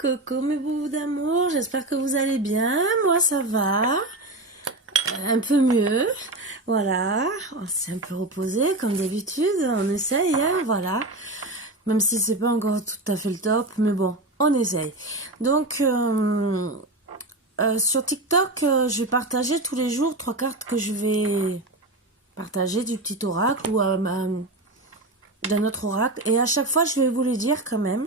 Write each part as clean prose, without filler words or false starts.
Coucou mes bouts d'amour, j'espère que vous allez bien. Moi ça va, un peu mieux. Voilà, on s'est un peu reposé comme d'habitude, on essaye, hein, voilà. Même si c'est pas encore tout à fait le top, mais bon, on essaye. Donc sur TikTok, je vais partager tous les jours 3 cartes que je vais partager du petit oracle ou d'un autre oracle. Et à chaque fois, je vais vous le dire quand même.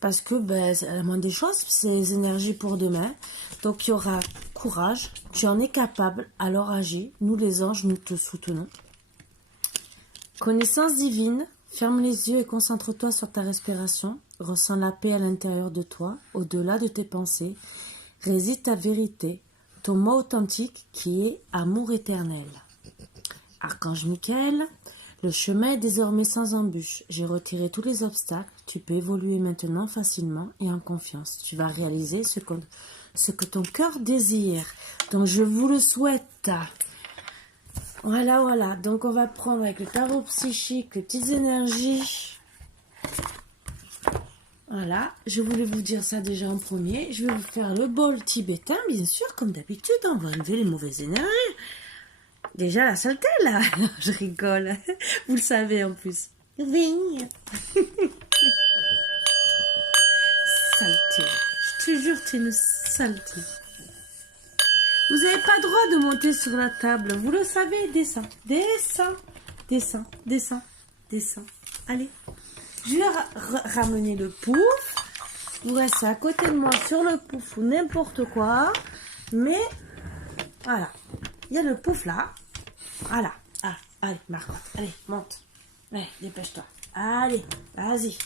Parce que c'est la moindre des choses, c'est les énergies pour demain. Donc il y aura courage, tu en es capable, alors agis. Nous les anges, nous te soutenons. Connaissance divine, ferme les yeux et concentre-toi sur ta respiration. Ressens la paix à l'intérieur de toi, au-delà de tes pensées. Réside ta vérité, ton moi authentique qui est amour éternel. Archange Michael, le chemin est désormais sans embûche. J'ai retiré tous les obstacles. Tu peux évoluer maintenant facilement et en confiance. Tu vas réaliser ce que ton cœur désire. Donc, je vous le souhaite. Voilà, voilà. Donc, on va prendre avec le tarot psychique les petites énergies. Voilà. Je voulais vous dire ça déjà en premier. Je vais vous faire le bol tibétain, bien sûr, comme d'habitude. On va enlever les mauvaises énergies. Déjà la saleté là, je rigole, vous le savez en plus. Oui. Saleté, je te jure tu es une saleté. Vous n'avez pas le droit de monter sur la table, vous le savez, descends, descends, descends, descends, descends. Allez, je vais ramener le pouf, vous restez à côté de moi sur le pouf ou n'importe quoi, mais voilà, il y a le pouf là. Voilà. Ah, allez, Margot. Allez, monte. Allez, dépêche-toi. Allez, vas-y.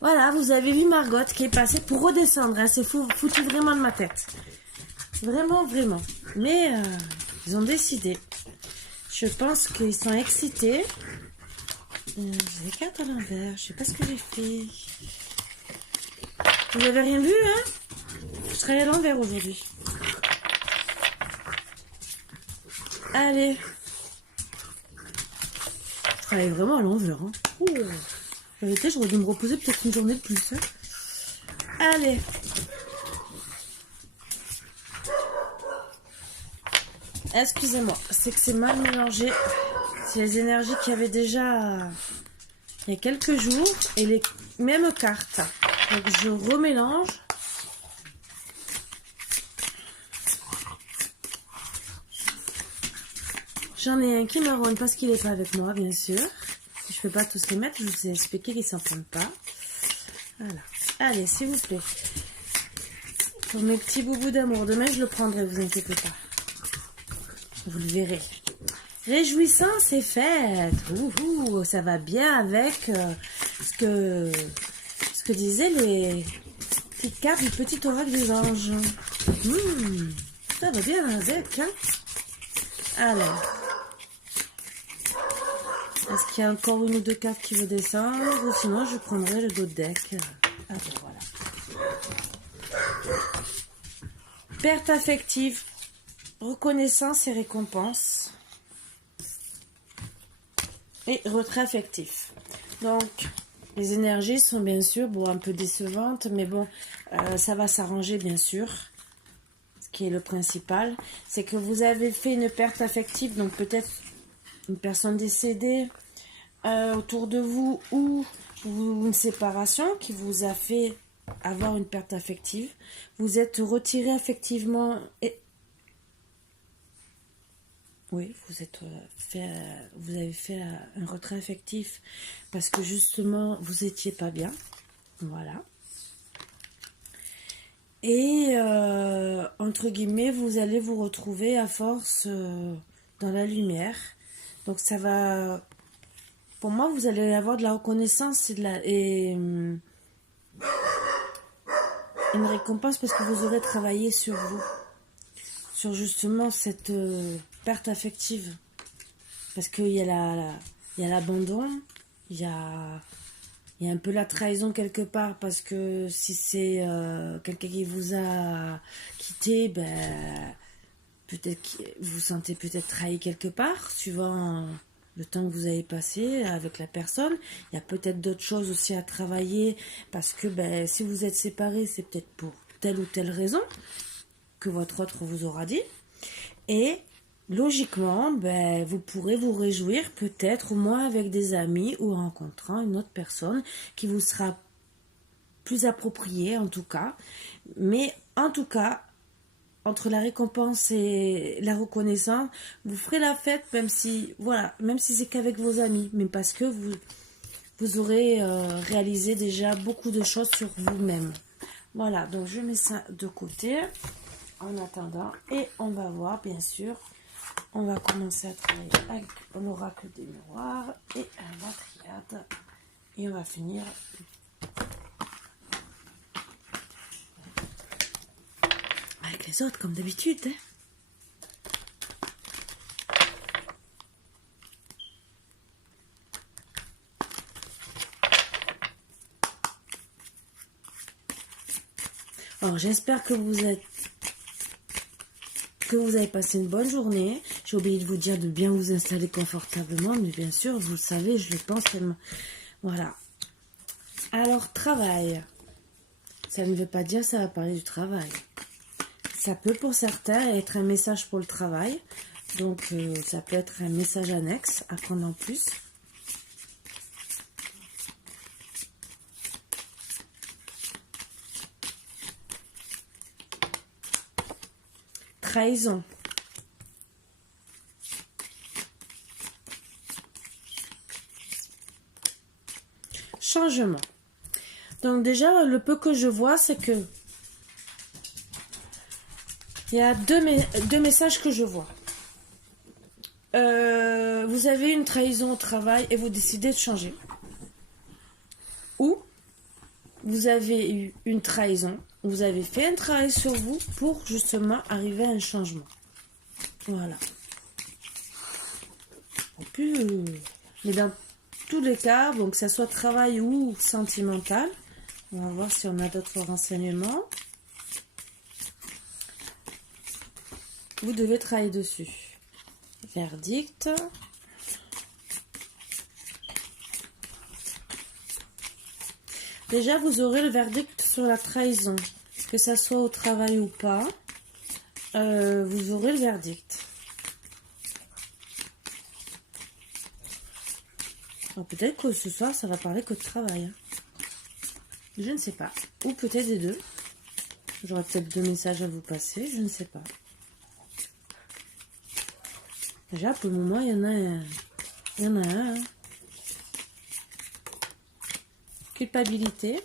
Voilà, vous avez vu Margot qui est passée pour redescendre. Hein, c'est foutu vraiment de ma tête. Vraiment, vraiment. Mais ils ont décidé. Je pense qu'ils sont excités. J'ai les cartes à l'envers. Je sais pas ce que j'ai fait. Vous avez rien vu, hein? Je serai à l'envers aujourd'hui. Allez. Je travaille vraiment à l'envers. Hein. En vérité, j'aurais dû me reposer peut-être une journée de plus. Hein. Allez. Excusez-moi, c'est que c'est mal mélangé. C'est les énergies qu'il y avait déjà il y a quelques jours et les mêmes cartes. Donc je remélange. J'en ai un qui marronne parce qu'il n'est pas avec moi, bien sûr. Je ne peux pas tous les mettre, je vous ai expliqué qu'ils ne s'en prennent pas. Voilà. Allez, s'il vous plaît. Pour mes petits boubous d'amour, demain je le prendrai, vous inquiétez pas. Vous le verrez. Réjouissance et fête. Ouh, ça va bien avec ce que disaient les petites cartes du petit oracle des anges. Ça va bien avec, hein. Alors. Est-ce qu'il y a encore une ou deux cartes qui veut descendre? Ou sinon, je prendrai le dos de deck. Ah ben voilà. Perte affective, reconnaissance et récompense. Et retrait affectif. Donc, les énergies sont bien sûr un peu décevantes, mais bon, ça va s'arranger bien sûr. Ce qui est le principal, c'est que vous avez fait une perte affective, donc peut-être une personne décédée autour de vous ou une séparation qui vous a fait avoir une perte affective. Vous êtes retiré affectivement et oui, vous avez fait un retrait affectif parce que justement vous étiez pas bien. Voilà. Et entre guillemets, vous allez vous retrouver à force dans la lumière. Donc ça va, pour moi, vous allez avoir de la reconnaissance et une récompense parce que vous aurez travaillé sur vous, sur justement cette perte affective. Parce qu'il y a l'abandon, il y a un peu la trahison quelque part parce que si c'est quelqu'un qui vous a quitté, peut-être que vous vous sentez peut-être trahi quelque part, suivant le temps que vous avez passé avec la personne. Il y a peut-être d'autres choses aussi à travailler parce que ben, si vous êtes séparés, c'est peut-être pour telle ou telle raison que votre autre vous aura dit. Et logiquement, ben, vous pourrez vous réjouir peut-être au moins avec des amis ou en rencontrant une autre personne qui vous sera plus appropriée en tout cas. Mais en tout cas, entre la récompense et la reconnaissance, vous ferez la fête même si, voilà, même si c'est qu'avec vos amis, mais parce que vous aurez réalisé déjà beaucoup de choses sur vous-même. Voilà, donc je mets ça de côté en attendant et on va voir, bien sûr, on va commencer à travailler avec l'oracle des miroirs et la triade et on va finir avec les autres comme d'habitude. Hein. Alors j'espère que vous avez passé une bonne journée. J'ai oublié de vous dire de bien vous installer confortablement, mais bien sûr, vous le savez, je le pense tellement. Voilà. Alors, travail. Ça ne veut pas dire que ça va parler du travail. Ça peut pour certains être un message pour le travail. Donc, ça peut être un message annexe à prendre en plus. Trahison. Changement. Donc déjà, le peu que je vois, c'est que il y a deux messages que je vois. Vous avez une trahison au travail et vous décidez de changer. Ou vous avez eu une trahison, vous avez fait un travail sur vous pour justement arriver à un changement. Voilà. En plus, mais dans tous les cas, bon, que ça soit travail ou sentimental, on va voir si on a d'autres renseignements. Vous devez travailler dessus. Verdict. Déjà, vous aurez le verdict sur la trahison. Que ça soit au travail ou pas, vous aurez le verdict. Alors peut-être que ce soir, ça va parler que de travail. Hein. Je ne sais pas. Ou peut-être des deux. J'aurai peut-être deux messages à vous passer, je ne sais pas. Déjà, pour le moment, il y en a un. Il y en a un. Hein. Culpabilité.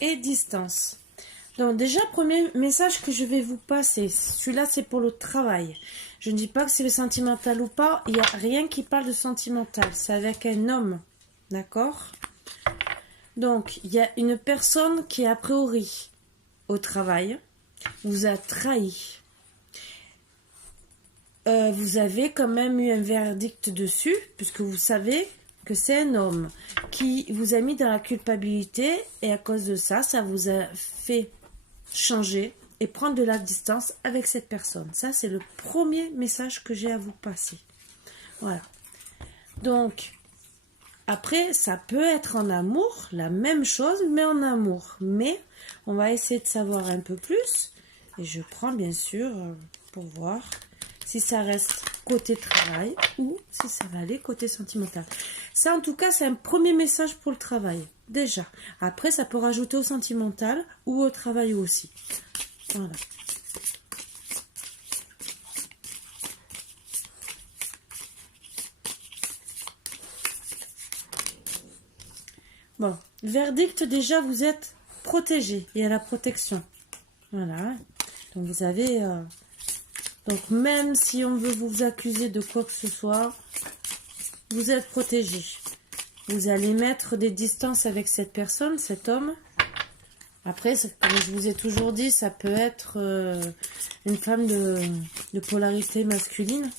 Et distance. Donc déjà, premier message que je vais vous passer, celui-là c'est pour le travail. Je ne dis pas que c'est le sentimental ou pas, il n'y a rien qui parle de sentimental, c'est avec un homme, d'accord? Donc, il y a une personne qui a priori au travail vous a trahi. Vous avez quand même eu un verdict dessus, puisque vous savez que c'est un homme qui vous a mis dans la culpabilité et à cause de ça, ça vous a fait changer et prendre de la distance avec cette personne. Ça, c'est le premier message que j'ai à vous passer. Voilà. Donc, après, ça peut être en amour, la même chose, mais en amour. Mais on va essayer de savoir un peu plus. Et je prends bien sûr pour voir si ça reste côté travail ou si ça va aller côté sentimental. Ça, en tout cas, c'est un premier message pour le travail. Déjà. Après, ça peut rajouter au sentimental ou au travail aussi. Voilà. Bon, verdict, déjà, vous êtes protégé. Il y a la protection. Voilà. Donc, vous avez... Donc, même si on veut vous accuser de quoi que ce soit, vous êtes protégé. Vous allez mettre des distances avec cette personne, cet homme. Après, comme je vous ai toujours dit, ça peut être une femme de polarité masculine.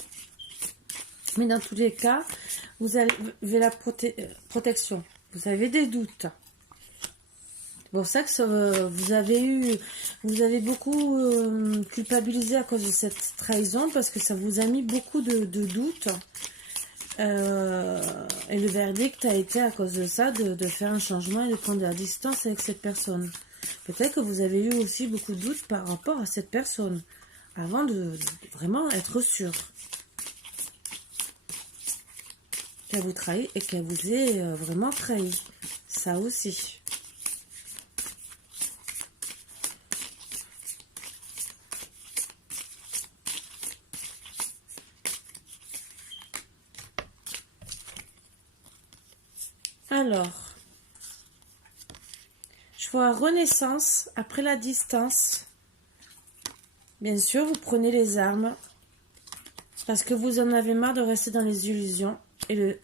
Mais dans tous les cas, vous avez la protection. Vous avez des doutes. Pour ça que vous avez beaucoup culpabilisé à cause de cette trahison, parce que ça vous a mis beaucoup de doutes. Et le verdict a été à cause de ça, de faire un changement et de prendre de la distance avec cette personne. Peut-être que vous avez eu aussi beaucoup de doutes par rapport à cette personne, avant de vraiment être sûr qu'elle vous trahit et qu'elle vous ait vraiment trahi. Ça aussi. Alors, je vois renaissance après la distance. Bien sûr, vous prenez les armes parce que vous en avez marre de rester dans les illusions et le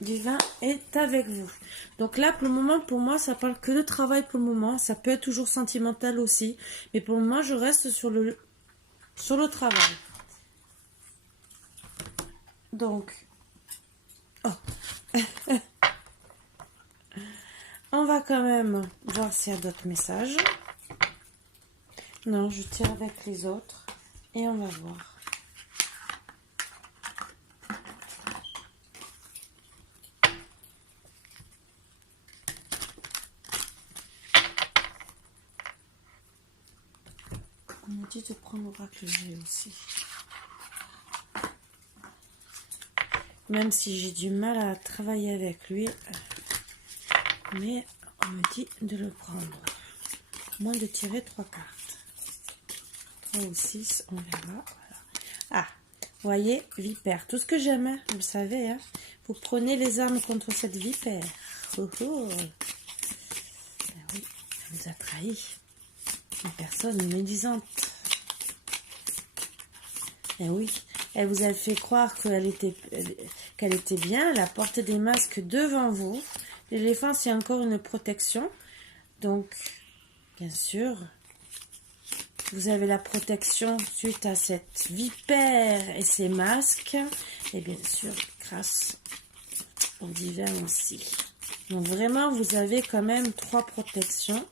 divin est avec vous. Donc là, pour le moment, pour moi, ça parle que de travail pour le moment. Ça peut être toujours sentimental aussi, mais pour le moment, je reste sur le travail. Donc, oh. On va quand même voir s'il y a d'autres messages. Non, je tire avec les autres et on va voir. On m'a dit de prendre l'oracle G aussi. Même si j'ai du mal à travailler avec lui, mais on me dit de le prendre. Moins de tirer 3 cartes. 3 ou 6, on verra. Voilà. Ah, voyez, vipère. Tout ce que j'aime, hein, vous le savez. Hein, vous prenez les armes contre cette vipère. Oh oh. Ben oui, elle vous a trahi. Une personne médisante. Eh oui, elle vous a fait croire qu'elle était bien. Elle a porté des masques devant vous. L'éléphant, c'est encore une protection. Donc, bien sûr, vous avez la protection suite à cette vipère et ses masques. Et bien sûr, grâce au divin aussi. Donc, vraiment, vous avez quand même 3 protections.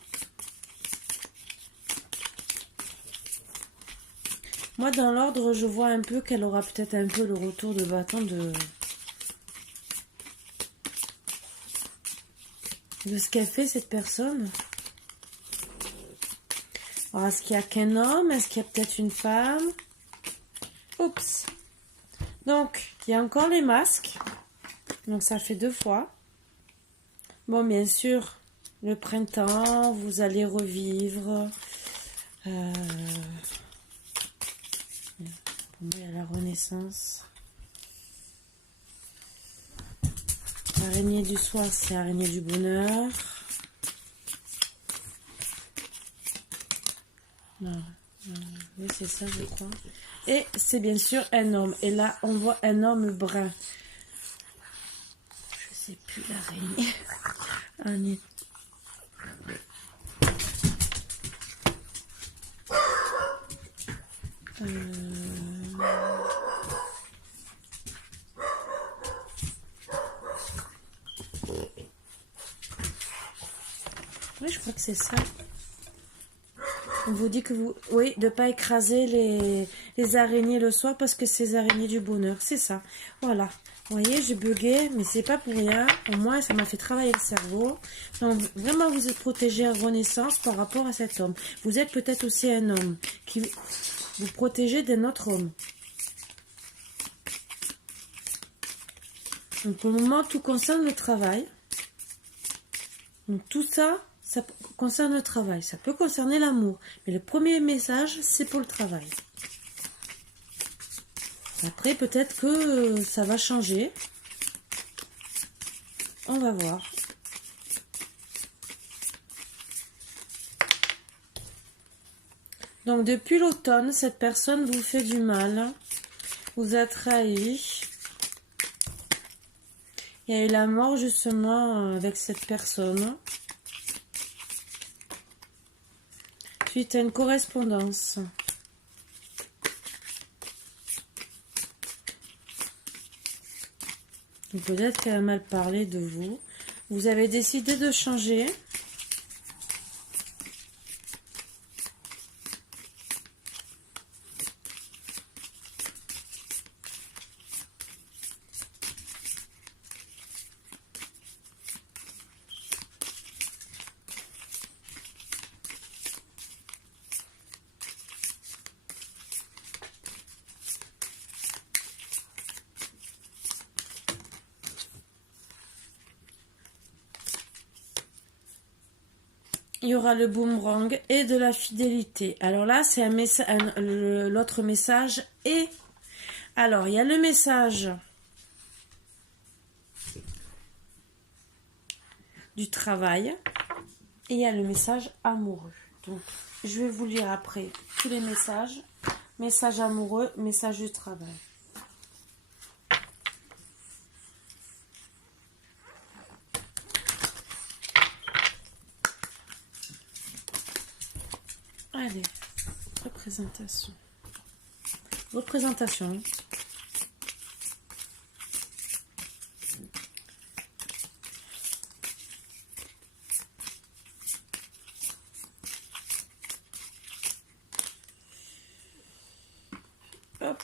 Moi, dans l'ordre, je vois un peu qu'elle aura peut-être un peu le retour de bâton de ce qu'elle fait, cette personne. Alors, est-ce qu'il n'y a qu'un homme? Est-ce qu'il y a peut-être une femme? Oups. Donc, il y a encore les masques. Donc, ça fait 2 fois. Bon, bien sûr, le printemps, vous allez revivre. Pour moi, il y a la renaissance. L'araignée du soir, c'est l'araignée du bonheur. Non, oui, c'est ça, je crois. Et c'est bien sûr un homme. Et là, on voit un homme brun. Je sais plus l'araignée. Oui, je crois que c'est ça. On vous dit que vous... Oui, de ne pas écraser les araignées le soir parce que c'est les araignées du bonheur. C'est ça. Voilà. Vous voyez, j'ai bugué, mais c'est pas pour rien. Au moins, ça m'a fait travailler le cerveau. Donc, vraiment, vous êtes protégé à Renaissance par rapport à cet homme. Vous êtes peut-être aussi un homme qui vous protégez d'un autre homme. Donc, pour le moment, tout concerne le travail. Donc, tout ça... Ça concerne le travail, ça peut concerner l'amour. Mais le premier message, c'est pour le travail. Après, peut-être que ça va changer. On va voir. Donc, depuis l'automne, cette personne vous fait du mal. Vous a trahi. Il y a eu la mort, justement, avec cette personne. Suite à une correspondance. Peut-être qu'elle a mal parlé de vous. Vous avez décidé de changer. il y aura le boomerang et de la fidélité. Alors là, c'est un message, l'autre message. Et alors, il y a le message du travail et il y a le message amoureux. Donc, je vais vous lire après tous les messages. Message amoureux, message du travail. Allez, représentation. Représentation. Hop.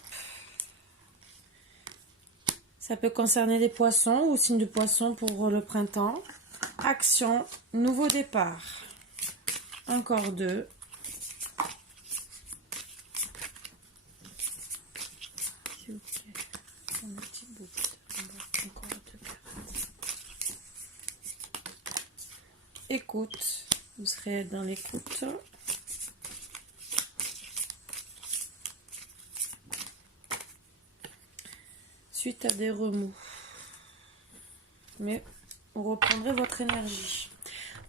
Ça peut concerner les poissons ou signes de poisson pour le printemps. Action, nouveau départ. Encore 2. Écoute, vous serez dans l'écoute. Suite à des remous. Mais vous reprendrez votre énergie.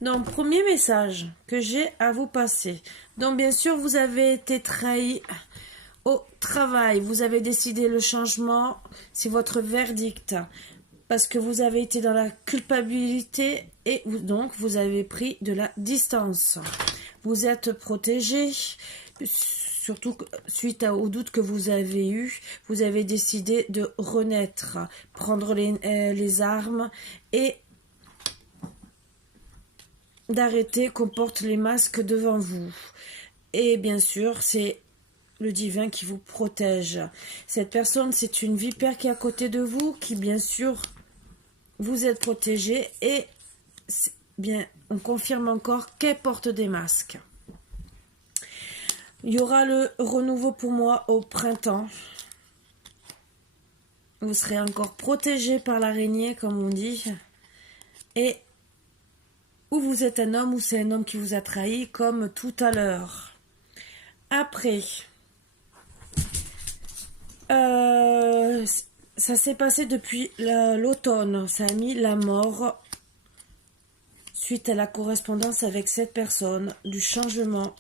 Donc, premier message que j'ai à vous passer. Donc, bien sûr, vous avez été trahi au travail. Vous avez décidé le changement. C'est votre verdict. Parce que vous avez été dans la culpabilité et donc vous avez pris de la distance. Vous êtes protégé, surtout suite aux doutes que vous avez eus. Vous avez décidé de renaître, prendre les armes et d'arrêter qu'on porte les masques devant vous. Et bien sûr, c'est le divin qui vous protège. Cette personne, c'est une vipère qui est à côté de vous, qui bien sûr vous êtes protégé et bien, on confirme encore qu'elle porte des masques. Il y aura le renouveau pour moi au printemps. Vous serez encore protégé par l'araignée, comme on dit. Et ou vous êtes un homme ou c'est un homme qui vous a trahi, comme tout à l'heure. Après, ça s'est passé depuis l'automne. Ça a mis la mort suite à la correspondance avec cette personne, du changement.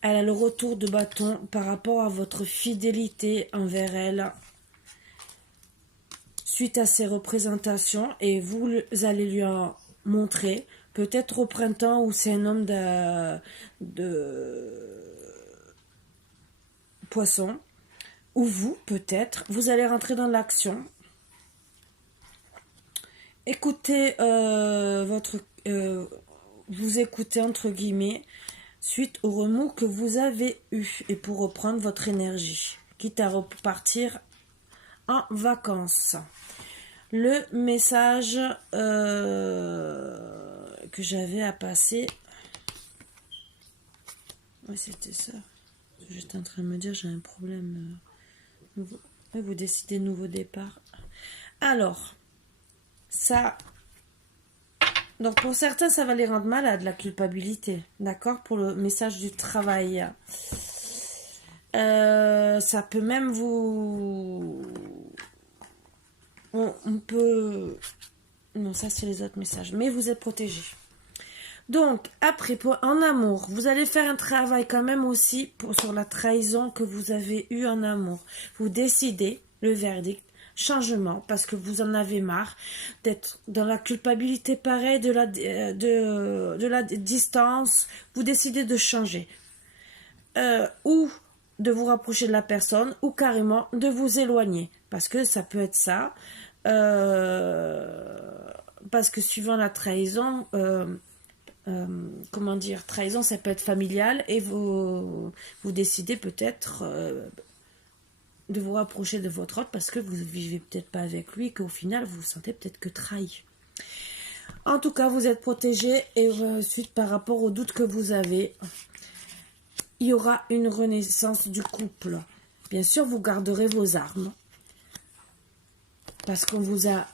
Elle a le retour de bâton par rapport à votre fidélité envers elle. Suite à ces représentations, et vous allez lui en montrer, peut-être au printemps où c'est un homme de poisson. Ou vous, peut-être, vous allez rentrer dans l'action. Écoutez vous écoutez entre guillemets suite au remous que vous avez eu et pour reprendre votre énergie, quitte à repartir en vacances. Le message que j'avais à passer, ouais, c'était ça. J'étais en train de me dire j'ai un problème. Vous décidez nouveau départ. Alors, ça, donc pour certains, ça va les rendre malades, la culpabilité, d'accord, pour le message du travail. Ça peut même vous... On peut... Non, ça c'est les autres messages, mais vous êtes protégés. Donc, après, en amour, vous allez faire un travail quand même aussi sur la trahison que vous avez eue en amour. Vous décidez, le verdict, changement, parce que vous en avez marre d'être dans la culpabilité pareille, de la distance. Vous décidez de changer. Ou de vous rapprocher de la personne, ou carrément de vous éloigner. Parce que ça peut être ça. Parce que suivant la trahison... comment dire, trahison, ça peut être familial et vous décidez peut-être de vous rapprocher de votre autre parce que vous ne vivez peut-être pas avec lui et qu'au final vous vous sentez peut-être que trahi. En tout cas, vous êtes protégé et suite par rapport aux doutes que vous avez, il y aura une renaissance du couple. Bien sûr, vous garderez vos armes parce qu'on vous a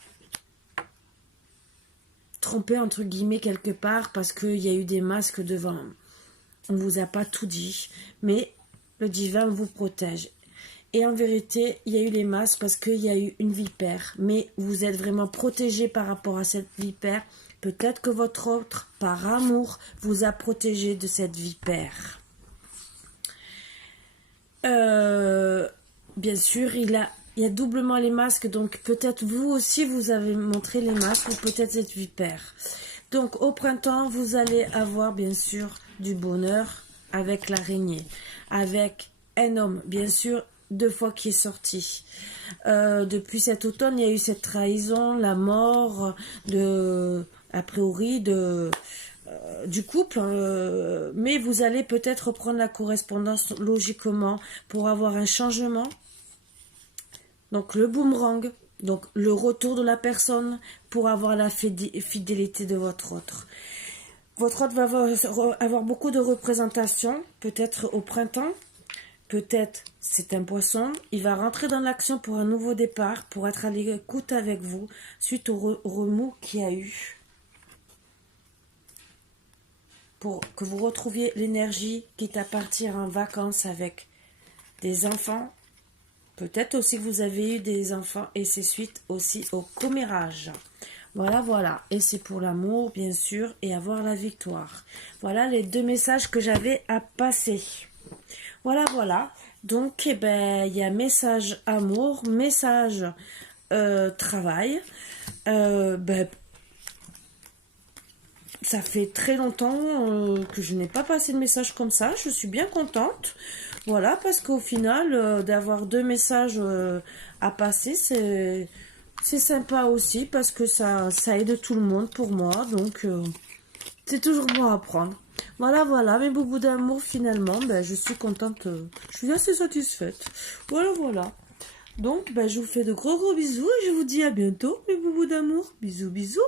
trompé entre guillemets quelque part parce qu'il y a eu des masques devant. On ne vous a pas tout dit, mais le divin vous protège. Et en vérité, il y a eu les masques parce qu'il y a eu une vipère. Mais vous êtes vraiment protégé par rapport à cette vipère. Peut-être que votre autre, par amour, vous a protégé de cette vipère. Bien sûr, il y a doublement les masques. Donc peut-être vous aussi, vous avez montré les masques ou peut-être cette vipère. Donc au printemps, vous allez avoir bien sûr du bonheur avec l'araignée. Avec un homme, bien sûr, 2 fois qui est sorti. Depuis cet automne, il y a eu cette trahison, la mort a priori du couple, mais vous allez peut-être reprendre la correspondance logiquement pour avoir un changement. Donc le boomerang, donc le retour de la personne pour avoir la fidélité de votre autre. Votre autre va avoir beaucoup de représentations, peut-être au printemps. Peut-être c'est un poisson, il va rentrer dans l'action pour un nouveau départ, pour être à l'écoute avec vous, suite au remous qu'il y a eu. Pour que vous retrouviez l'énergie, quitte à partir en vacances avec des enfants. Peut-être aussi que vous avez eu des enfants et c'est suite aussi au commérage. Voilà, voilà. Et c'est pour l'amour, bien sûr, et avoir la victoire. Voilà les 2 messages que j'avais à passer. Voilà, voilà. Donc, il y a message amour, message travail. Ça fait très longtemps que je n'ai pas passé de message comme ça. Je suis bien contente. Voilà, parce qu'au final, d'avoir 2 messages à passer, c'est sympa aussi parce que ça aide tout le monde pour moi. Donc, c'est toujours bon à prendre. Voilà, voilà, mes boubous d'amour, finalement, je suis contente, je suis assez satisfaite. Voilà, voilà. Donc, je vous fais de gros bisous et je vous dis à bientôt, mes boubous d'amour. Bisous, bisous.